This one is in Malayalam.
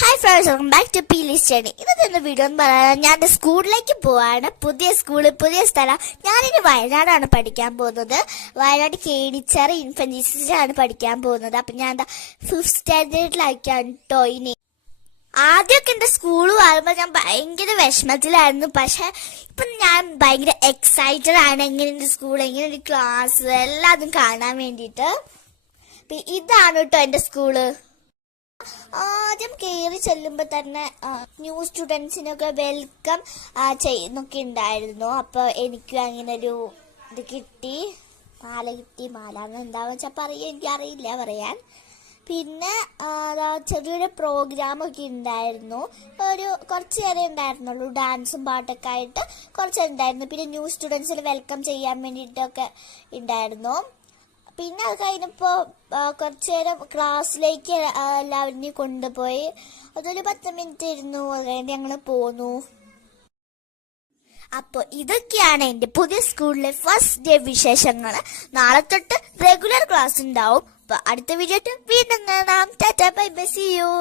Hi friends, welcome back to P list. ഇന്നത്തെ വീഡിയോ എന്ന് പറയാൻ ഞാൻ സ്കൂളിലേക്ക് പോവാണ്. പുതിയ സ്കൂള്, പുതിയ സ്ഥലം. ഞാനിനി വയനാടാണ് പഠിക്കാൻ പോകുന്നത്. വയനാട് കേണിച്ചാറ് ഇൻഫൻസിലാണ് പഠിക്കാൻ പോകുന്നത്. അപ്പൊ ഞാൻ എന്താ 5th സ്റ്റാൻഡേർഡിലായിരിക്കാണ് കേട്ടോ. ഇനി ആദ്യമൊക്കെ എന്റെ സ്കൂള് വരുമ്പോ ഞാൻ ഭയങ്കര വിഷമത്തിലായിരുന്നു. പക്ഷെ ഇപ്പൊ ഞാൻ ഭയങ്കര എക്സൈറ്റഡ് ആണ്. എങ്ങനെ സ്കൂൾ, എങ്ങനെ ക്ലാസ് എല്ലാതും കാണാൻ വേണ്ടിയിട്ട്. ഇതാണ് കേട്ടോ എന്റെ സ്കൂള്. ആദ്യം കയറി ചെല്ലുമ്പോ തന്നെ ന്യൂ സ്റ്റുഡൻസിനൊക്കെ വെൽക്കം ചെയ്യുന്നൊക്കെ ഉണ്ടായിരുന്നു. അപ്പൊ എനിക്കും അങ്ങനെ ഒരു ഇത് കിട്ടി, മാല എന്താന്ന് വെച്ചാൽ എനിക്കറിയില്ല പറയാൻ. പിന്നെ ചെറിയൊരു പ്രോഗ്രാമൊക്കെ ഉണ്ടായിരുന്നു. കുറച്ച് നേരം ഉണ്ടായിരുന്നുള്ളൂ. ഡാൻസും പാട്ടൊക്കെ ആയിട്ട് കുറച്ച് ഉണ്ടായിരുന്നു. പിന്നെ ന്യൂ സ്റ്റുഡൻസിനെ വെൽക്കം ചെയ്യാൻ വേണ്ടിയിട്ടൊക്കെ ഉണ്ടായിരുന്നു. പിന്നെ അത് കഴിഞ്ഞപ്പോൾ കുറച്ചു നേരം ക്ലാസ്സിലേക്ക് എല്ലാവരെയും കൊണ്ടുപോയി. അതൊരു 10 മിനിറ്റ് ഇരുന്നു. അത് കഴിഞ്ഞ് ഞങ്ങൾ പോന്നു. അപ്പോൾ ഇതൊക്കെയാണ് എൻ്റെ പുതിയ സ്കൂളിലെ ഫസ്റ്റ് ഡേ വിശേഷങ്ങൾ. നാളെ തൊട്ട് റെഗുലർ ക്ലാസ് ഉണ്ടാവും. അപ്പോൾ അടുത്ത വീഡിയോ വീണ്ടും കാണാം. ടാറ്റാ, ബൈ ബൈ, സീ യു.